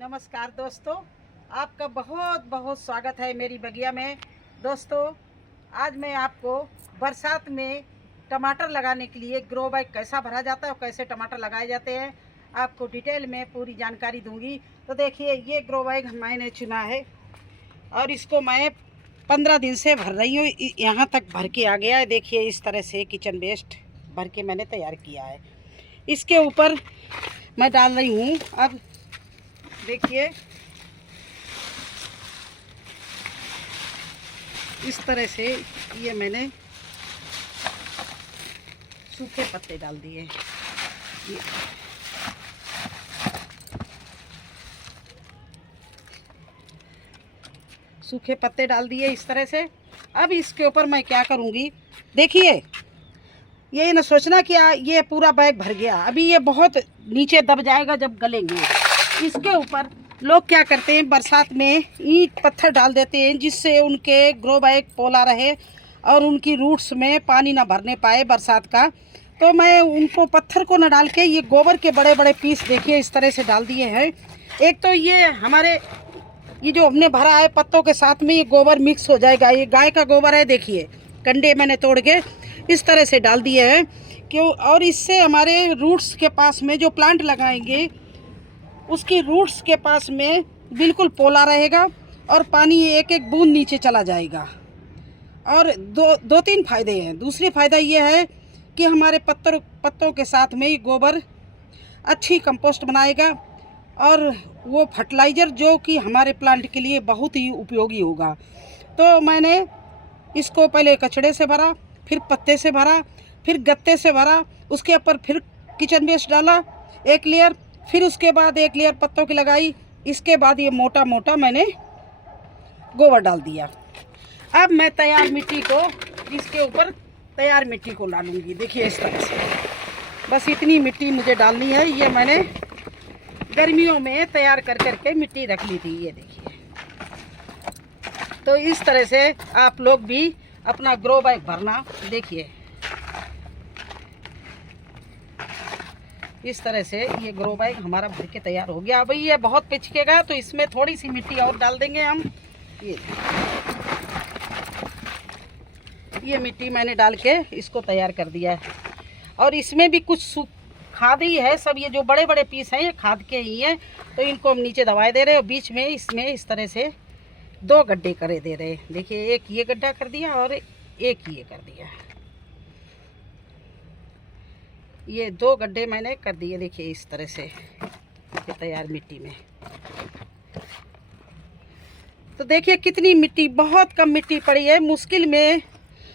नमस्कार दोस्तों, आपका बहुत बहुत स्वागत है मेरी बगिया में। दोस्तों, आज मैं आपको बरसात में टमाटर लगाने के लिए ग्रो बैग कैसा भरा जाता है और कैसे टमाटर लगाए जाते हैं आपको डिटेल में पूरी जानकारी दूंगी। तो देखिए, ये ग्रो बैग मैंने चुना है और इसको मैं 15 दिन से भर रही हूँ। यहाँ तक भर के आ गया है। देखिए, इस तरह से किचन वेस्ट भर के मैंने तैयार किया है। इसके ऊपर मैं डाल रही हूँ। अब देखिए, इस तरह से ये मैंने सूखे पत्ते डाल दिए। सूखे पत्ते डाल दिए इस तरह से। अब इसके ऊपर मैं क्या करूँगी, देखिए, ये न सोचना कि ये पूरा बैग भर गया। अभी ये बहुत नीचे दब जाएगा जब गलेंगे। इसके ऊपर लोग क्या करते हैं, बरसात में ईंट पत्थर डाल देते हैं जिससे उनके ग्रो बैग पोला रहे और उनकी रूट्स में पानी ना भरने पाए बरसात का। तो मैं उनको पत्थर को न डाल के ये गोबर के बड़े बड़े पीस देखिए इस तरह से डाल दिए हैं। एक तो ये हमारे ये जो हमने भरा है पत्तों के साथ में ये गोबर मिक्स हो जाएगा। ये गाय का गोबर है, देखिए कंडे मैंने तोड़ के इस तरह से डाल दिए हैं क्यों। और इससे हमारे रूट्स के पास में जो प्लांट लगाएंगे उसकी रूट्स के पास में बिल्कुल पोला रहेगा और पानी एक एक बूंद नीचे चला जाएगा। और दो तीन फायदे हैं। दूसरी फ़ायदा ये है कि हमारे पत्तों के साथ में ये गोबर अच्छी कंपोस्ट बनाएगा और वो फर्टिलाइज़र जो कि हमारे प्लांट के लिए बहुत ही उपयोगी होगा। तो मैंने इसको पहले कचड़े से भरा, फिर पत्ते से भरा, फिर गत्ते से भरा, उसके ऊपर फिर किचन वेस्ट डाला एक लेयर, फिर उसके बाद एक लेयर पत्तों की लगाई। इसके बाद ये मोटा मोटा मैंने गोबर डाल दिया। अब मैं तैयार मिट्टी को इसके ऊपर तैयार मिट्टी को डालूंगी। देखिए इस तरह से, बस इतनी मिट्टी मुझे डालनी है। ये मैंने गर्मियों में तैयार कर करके मिट्टी रख ली थी, ये देखिए। तो इस तरह से आप लोग भी अपना ग्रो बैग भरना। देखिए इस तरह से ये ग्रो बैग हमारा भर के तैयार हो गया। अब ये बहुत पिचकेगा तो इसमें थोड़ी सी मिट्टी और डाल देंगे हम। ये मिट्टी मैंने डाल के इसको तैयार कर दिया है। और इसमें भी कुछ खाद ही है सब। ये जो बड़े बड़े पीस हैं ये खाद के ही हैं। तो इनको हम नीचे दबाए दे रहे हैं और बीच में इसमें इस तरह से 2 गड्ढे करे दे रहे हैं। देखिए, एक ये गड्ढा कर दिया और एक ये कर दिया। ये 2 गड्ढे मैंने कर दिए। देखिए इस तरह से तैयार मिट्टी में। तो देखिए कितनी मिट्टी, बहुत कम मिट्टी पड़ी है। मुश्किल में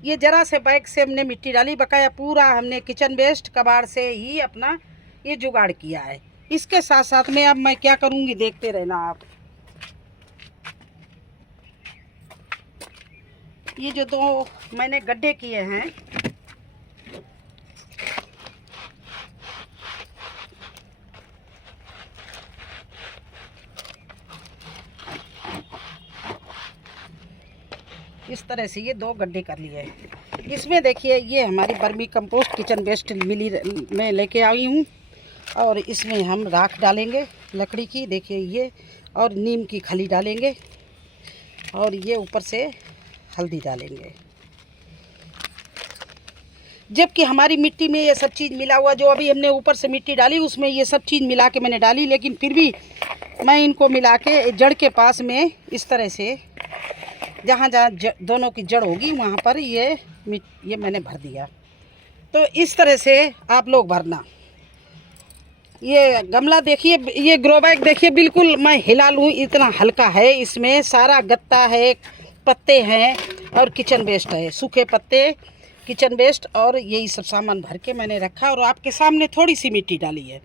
ये जरा से बैग से हमने मिट्टी डाली, बकाया पूरा हमने किचन वेस्ट कबाड़ से ही अपना ये जुगाड़ किया है। इसके साथ साथ में अब मैं क्या करूँगी, देखते रहना आप। ये जो 2 मैंने गड्ढे किए हैं, इस तरह से ये 2 गड्ढे कर लिए हैं। इसमें देखिए, ये हमारी बर्मी कंपोस्ट किचन वेस्ट मिली में लेके आई हूँ और इसमें हम राख डालेंगे लकड़ी की, देखिए ये, और नीम की खली डालेंगे और ये ऊपर से हल्दी डालेंगे। जबकि हमारी मिट्टी में ये सब चीज़ मिला हुआ, जो अभी हमने ऊपर से मिट्टी डाली उसमें ये सब चीज़ मिला के मैंने डाली, लेकिन फिर भी मैं इनको मिला के जड़ के पास में इस तरह से जहाँ जहाँ दोनों की जड़ होगी वहाँ पर ये मैंने भर दिया। तो इस तरह से आप लोग भरना। ये गमला देखिए, ये ग्रो बैग देखिए, बिल्कुल मैं हिला लूँ इतना हल्का है। इसमें सारा गत्ता है, पत्ते हैं और किचन वेस्ट है, सूखे पत्ते, किचन वेस्ट और यही सब सामान भर के मैंने रखा। और आपके सामने थोड़ी सी मिट्टी डाली है,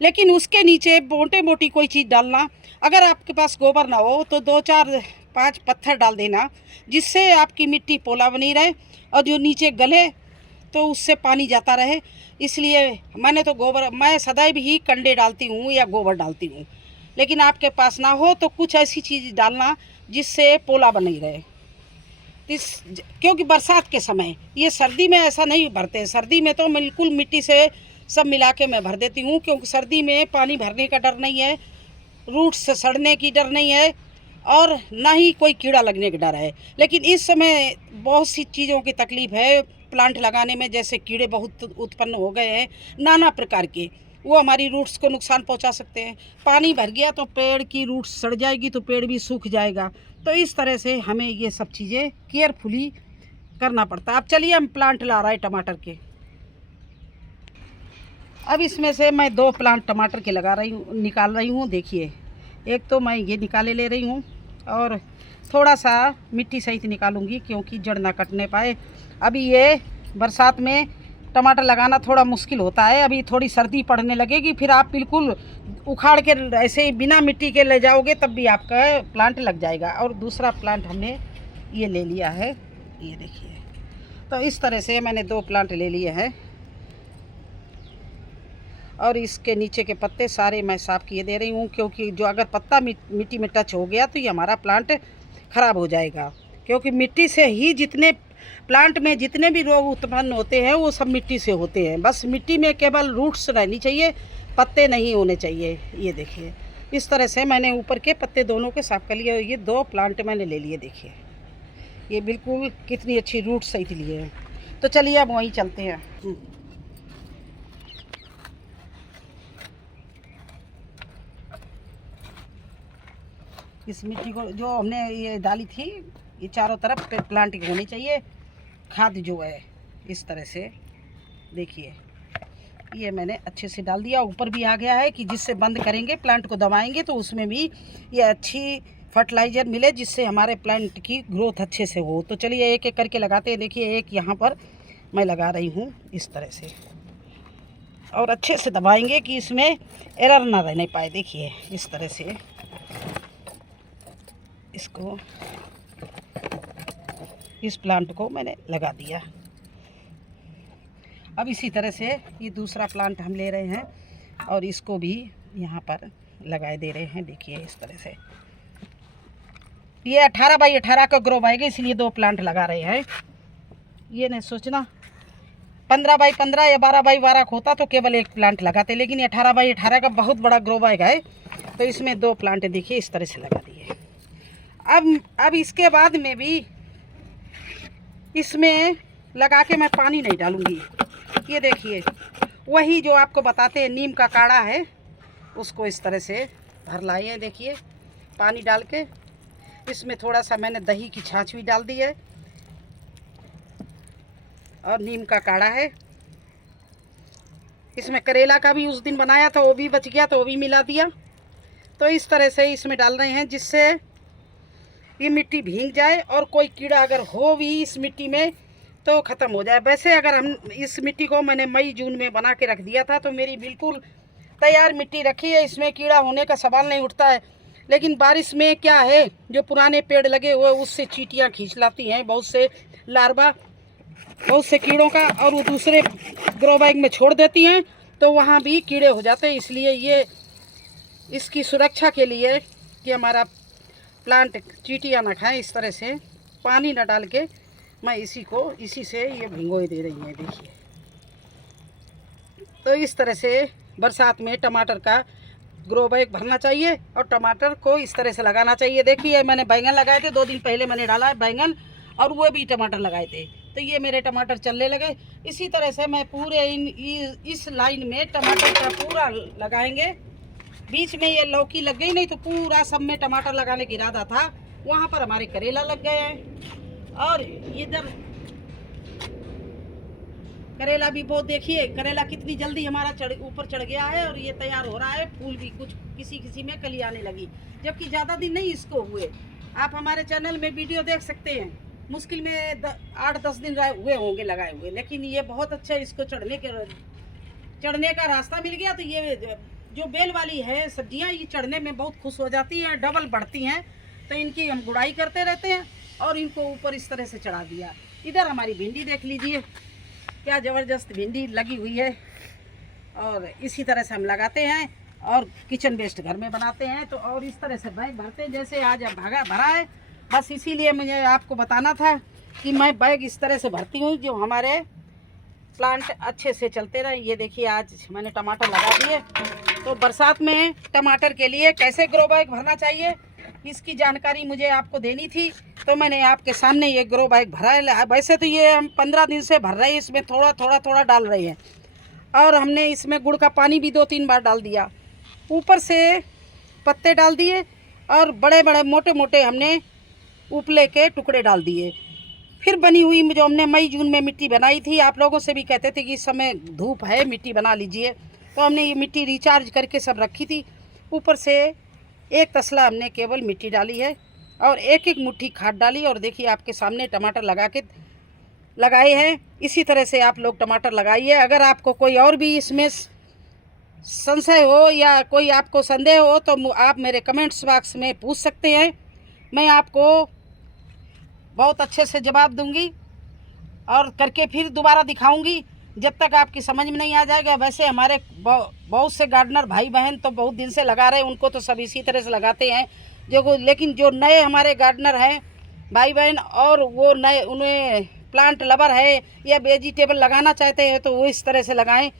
लेकिन उसके नीचे मोटे मोटी कोई चीज़ डालना। अगर आपके पास गोबर ना हो तो 2 4 5 पत्थर डाल देना, जिससे आपकी मिट्टी पोला बनी रहे और जो नीचे गले तो उससे पानी जाता रहे। इसलिए मैंने तो मैं सदैव ही कंडे डालती हूँ या गोबर डालती हूँ। लेकिन आपके पास ना हो तो कुछ ऐसी चीज़ डालना जिससे पोला बनी रहे। क्योंकि बरसात के समय, ये सर्दी में ऐसा नहीं भरते। सर्दी में तो बिल्कुल मिट्टी से सब मिला के मैं भर देती हूँ, क्योंकि सर्दी में पानी भरने का डर नहीं है। रूट से सड़ने की डर नहीं है और ना ही कोई कीड़ा लगने का डर है। लेकिन इस समय बहुत सी चीज़ों की तकलीफ़ है प्लांट लगाने में, जैसे कीड़े बहुत उत्पन्न हो गए हैं नाना प्रकार के, वो हमारी रूट्स को नुकसान पहुंचा सकते हैं। पानी भर गया तो पेड़ की रूट्स सड़ जाएगी तो पेड़ भी सूख जाएगा। तो इस तरह से हमें ये सब चीज़ें केयरफुली करना पड़ता है। अब चलिए हम प्लांट ला रहे हैं टमाटर के। अब इसमें से मैं 2 प्लांट टमाटर के निकाल रही हूँ। देखिए, एक तो मैं ये निकाले ले रही हूँ और थोड़ा सा मिट्टी सहित निकालूंगी क्योंकि जड़ ना कटने पाए। अभी ये बरसात में टमाटर लगाना थोड़ा मुश्किल होता है। अभी थोड़ी सर्दी पड़ने लगेगी, फिर आप बिल्कुल उखाड़ के ऐसे ही बिना मिट्टी के ले जाओगे तब भी आपका प्लांट लग जाएगा। और दूसरा प्लांट हमने ये ले लिया है, ये देखिए। तो इस तरह से मैंने 2 प्लांट ले लिए हैं और इसके नीचे के पत्ते सारे मैं साफ़ किए दे रही हूँ, क्योंकि जो अगर पत्ता मिट्टी में टच हो गया तो ये हमारा प्लांट ख़राब हो जाएगा। क्योंकि मिट्टी से ही जितने प्लांट में जितने भी रोग उत्पन्न होते हैं वो सब मिट्टी से होते हैं। बस मिट्टी में केवल रूट्स रहनी चाहिए, पत्ते नहीं होने चाहिए। ये देखिए, इस तरह से मैंने ऊपर के पत्ते दोनों के साफ कर लिए। ये 2 प्लांट मैंने ले लिए। देखिए ये बिल्कुल कितनी अच्छी रूट सहित लिए हैं। तो चलिए अब वहीं चलते हैं। इस मिट्टी को जो हमने ये डाली थी, ये चारों तरफ प्लांट की होनी चाहिए। खाद जो है इस तरह से देखिए, ये मैंने अच्छे से डाल दिया। ऊपर भी आ गया है कि जिससे बंद करेंगे प्लांट को दबाएंगे तो उसमें भी ये अच्छी फर्टिलाइज़र मिले, जिससे हमारे प्लांट की ग्रोथ अच्छे से हो। तो चलिए एक एक करके लगाते हैं। देखिए, एक यहाँ पर मैं लगा रही हूँ इस तरह से, और अच्छे से दबाएंगे कि इसमें एरर ना रहने पाए। देखिए इस तरह से इसको, इस प्लांट को मैंने लगा दिया। अब इसी तरह से ये दूसरा प्लांट हम ले रहे हैं और इसको भी यहाँ पर लगाए दे रहे हैं। देखिए इस तरह से, ये 18 बाई 18 का ग्रो बैग है, इसलिए 2 प्लांट लगा रहे हैं। ये नहीं सोचना 15 बाई 15 या 12 बाई 12 होता तो केवल 1 प्लांट लगाते, लेकिन ये 18 बाई 18 का बहुत बड़ा ग्रो बैग है, तो इसमें 2 प्लांट देखिए इस तरह से लगा दिए। अब इसके बाद में भी इसमें लगा के मैं पानी नहीं डालूंगी। ये देखिए, वही जो आपको बताते हैं नीम का काढ़ा है, उसको इस तरह से भर लाए हैं। देखिए पानी डाल के, इसमें थोड़ा सा मैंने दही की छाछ भी डाल दी है और नीम का काढ़ा है। इसमें करेला का भी उस दिन बनाया था, वो भी बच गया तो वो भी मिला दिया। तो इस तरह से इसमें डाल रहे हैं जिससे ये मिट्टी भीग जाए और कोई कीड़ा अगर हो भी इस मिट्टी में तो ख़त्म हो जाए। वैसे अगर हम इस मिट्टी को मैंने मई जून में बना के रख दिया था तो मेरी बिल्कुल तैयार मिट्टी रखी है, इसमें कीड़ा होने का सवाल नहीं उठता है। लेकिन बारिश में क्या है, जो पुराने पेड़ लगे हुए उससे चींटियाँ खींच लाती हैं बहुत से लार्वा, बहुत से कीड़ों का, और वो दूसरे ग्रो बैग में छोड़ देती हैं तो वहाँ भी कीड़े हो जाते हैं। इसलिए ये इसकी सुरक्षा के लिए कि हमारा प्लांट चींटियाँ ना खाएं, इस तरह से पानी न डाल के मैं इसी से ये भिगोए दे रही हैं। देखिए, तो इस तरह से बरसात में टमाटर का ग्रो बैग भरना चाहिए और टमाटर को इस तरह से लगाना चाहिए। देखिए मैंने बैंगन लगाए थे, 2 दिन पहले मैंने डाला है बैंगन, और वो भी टमाटर लगाए थे, तो ये मेरे टमाटर चलने लगे। इसी तरह से मैं पूरे इस लाइन में टमाटर का पूरा लगाएंगे। बीच में ये लौकी लग गई नहीं तो पूरा सब में टमाटर लगाने का इरादा था। वहाँ पर हमारे करेला लग गए हैं और इधर करेला भी बहुत, देखिए करेला कितनी जल्दी हमारा ऊपर चढ़ गया है और ये तैयार हो रहा है। फूल भी कुछ किसी में कली आने लगी, जबकि ज़्यादा दिन नहीं इसको हुए। आप हमारे चैनल में वीडियो देख सकते हैं, मुश्किल में 8-10 दिन हुए होंगे लगाए हुए, लेकिन ये बहुत अच्छा इसको चढ़ने का रास्ता मिल गया। तो ये जो बेल वाली है सब्जियां, ये चढ़ने में बहुत खुश हो जाती हैं, डबल बढ़ती हैं, तो इनकी हम गुड़ाई करते रहते हैं और इनको ऊपर इस तरह से चढ़ा दिया। इधर हमारी भिंडी देख लीजिए, क्या ज़बरदस्त भिंडी लगी हुई है, और इसी तरह से हम लगाते हैं और किचन वेस्ट घर में बनाते हैं। तो और इस तरह से बैग भरते हैं, जैसे आज भरा है। बस इसीलिए मुझे आपको बताना था कि मैं बैग इस तरह से भरती हूँ जो हमारे प्लांट अच्छे से चलते रहे। ये देखिए आज मैंने टमाटर लगा दिए तो बरसात में टमाटर के लिए कैसे ग्रो बैग भरना चाहिए, इसकी जानकारी मुझे आपको देनी थी, तो मैंने आपके सामने ये ग्रो बैग भरा है। वैसे तो ये हम 15 दिन से भर रहे हैं, इसमें थोड़ा डाल रहे हैं, और हमने इसमें गुड़ का पानी भी 2-3 बार डाल दिया, ऊपर से पत्ते डाल दिए, और बड़े बड़े मोटे मोटे हमने उपले के टुकड़े डाल दिए। फिर बनी हुई जो हमने मई जून में मिट्टी बनाई थी, आप लोगों से भी कहते थे कि इस समय धूप है, मिट्टी बना लीजिए, तो हमने ये मिट्टी रिचार्ज करके सब रखी थी। ऊपर से 1 तसला हमने केवल मिट्टी डाली है, और 1-1 मुट्ठी खाद डाली, और देखिए आपके सामने टमाटर लगाए हैं। इसी तरह से आप लोग टमाटर लगाइए। अगर आपको कोई और भी इसमें संशय हो या कोई आपको संदेह हो तो आप मेरे कमेंट्स बॉक्स में पूछ सकते हैं, मैं आपको बहुत अच्छे से जवाब दूंगी और करके फिर दोबारा दिखाऊंगी, जब तक आपकी समझ में नहीं आ जाएगा। वैसे हमारे बहुत से गार्डनर भाई बहन तो बहुत दिन से लगा रहे हैं, उनको तो सब इसी तरह से लगाते हैं लेकिन जो नए हमारे गार्डनर हैं भाई बहन, और वो नए उन्हें प्लांट लवर है या वेजिटेबल लगाना चाहते हैं, तो वो इस तरह से लगाएं।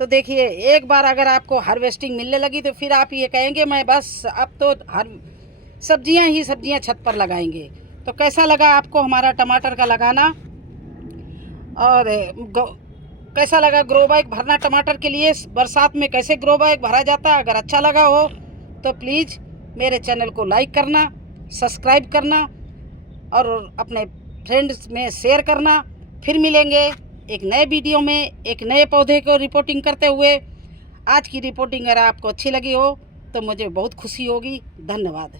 तो देखिए, एक बार अगर आपको हार्वेस्टिंग मिलने लगी तो फिर आप ये कहेंगे मैं बस अब तो हर सब्जियां छत पर लगाएंगे। तो कैसा लगा आपको हमारा टमाटर का लगाना, और कैसा लगा ग्रो बैग भरना टमाटर के लिए, बरसात में कैसे ग्रो बैग भरा जाता है? अगर अच्छा लगा हो तो प्लीज़ मेरे चैनल को लाइक करना, सब्सक्राइब करना, और अपने फ्रेंड्स में शेयर करना। फिर मिलेंगे एक नए वीडियो में एक नए पौधे को रिपोर्टिंग करते हुए। आज की रिपोर्टिंग अगर आपको अच्छी लगी हो तो मुझे बहुत खुशी होगी। धन्यवाद।